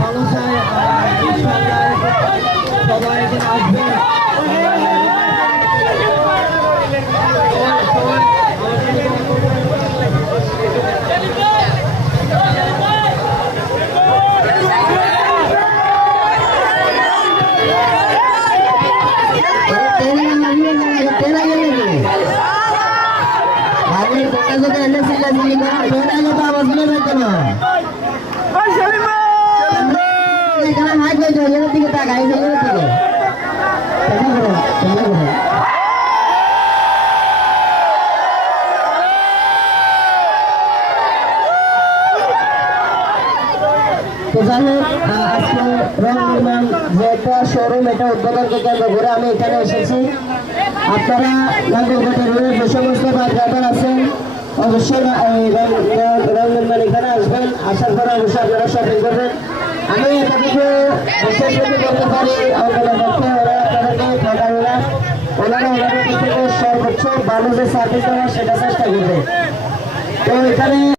ভালো চাই সবাই এখানে আসবেন। শোরুম এটা উদ্বোধনকে কেন্দ্র করে আমি এখানে এসেছি। আপনারা নাগরকোটের যে সমস্ত বাজার আছেন অবশ্যই রংনির্মাণ এখানে আসবেন, আসার পরে অবশ্যই আপনারা শপিং করবেন। আমি এতটুকু বিশেষ বলতে পারি আপনাদের পক্ষে ওরা আপনাদেরকে ঠকাবে না, ওনারা ওনাদের থেকে সর্বোচ্চ ভালো যে সার্ভিস দেওয়ার সেটা চেষ্টা করবে। তো এখানে